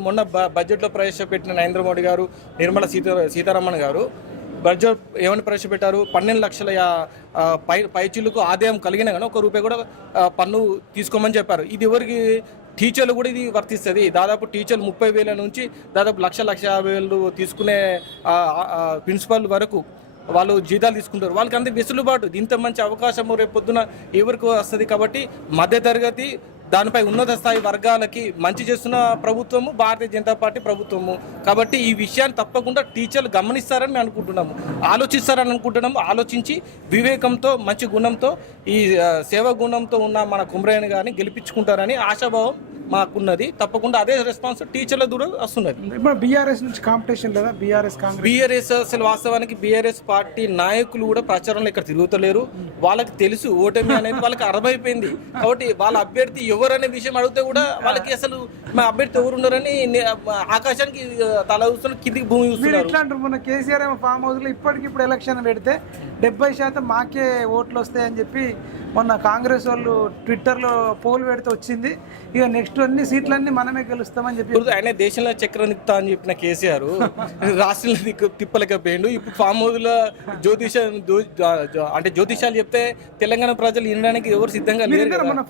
మొన్న బడ్జెట్లో ప్రవేశపెట్టిన నరేంద్ర మోడీ గారు, నిర్మలా సీతారామన్ గారు బడ్జెట్ ఏమని ప్రవేశపెట్టారు? 12 లక్షల పైచిలకు ఆదాయం కలిగినా కానీ ఒక్క రూపాయి కూడా పన్ను తీసుకోమని చెప్పారు. ఇది ఎవరికి? టీచర్లు కూడా ఇది వర్తిస్తుంది. దాదాపు టీచర్లు 30,000 నుంచి దాదాపు 1,50,000 తీసుకునే ప్రిన్సిపల్ వరకు వాళ్ళు జీతాలు తీసుకుంటారు. వాళ్ళకి అంత వెసులుబాటు, ఇంత మంచి అవకాశం రేపు పొద్దున ఎవరికి వస్తుంది? కాబట్టి మధ్యతరగతి దానిపై ఉన్నత స్థాయి వర్గాలకి మంచి చేస్తున్న ప్రభుత్వము భారతీయ జనతా పార్టీ ప్రభుత్వము. కాబట్టి ఈ విషయాన్ని తప్పకుండా టీచర్లు గమనిస్తారని మేము అనుకుంటున్నాము, ఆలోచిస్తారని అనుకుంటున్నాము. ఆలోచించి వివేకంతో, మంచి గుణంతో, ఈ సేవా గుణంతో ఉన్న మన కుమరయ్యని గారిని గెలిపించుకుంటారని ఆశాభావం మాకున్నది. తప్పకుండా అదే రెస్పాన్స్ టీచర్ల దూరం వస్తున్నది. బీఆర్ఎస్ నుంచి కాంపిటీషన్ లేదా? బీఆర్ఎస్ అసలు వాస్తవానికి బీఆర్ఎస్ పార్టీ నాయకులు కూడా ప్రచారంలో ఇక్కడ తిరుగుతలేరు. వాళ్ళకి తెలుసు ఓటమి అనేది వాళ్ళకి అర్థమైపోయింది. కాబట్టి వాళ్ళ అభ్యర్థి ఎవరనే విషయం అడిగితే కూడా వాళ్ళకి అసలు మా అభ్యర్థి ఎవరు ఉన్నారని ఆకాశానికి తల చూస్తున్నారు, కిందికి భూమి చూస్తున్నారు. ఎట్లా అంటారు? మొన్న కేసీఆర్ ఫామ్ హౌస్ లో ఇప్పటికిప్పుడు ఎలక్షన్ పెడితే 70% మాకే ఓట్లు వస్తాయని చెప్పి మొన్న కాంగ్రెస్ వాళ్ళు ట్విట్టర్లో పోల్ పెడితే వచ్చింది. ఇక నెక్స్ట్ అన్ని సీట్లన్నీ మనమే గెలుస్తామని చెప్పి ఆయన దేశంలో చక్రం తిప్పుతా అని చెప్పిన కేసీఆర్ రాష్ట్రంలో తిప్పలేకపోయిండు. ఇప్పుడు ఫామ్ హౌస్ లో జ్యోతిషాలు చెప్తే తెలంగాణ ప్రజలు వినడానికి ఎవరు సిద్ధంగా లేరు.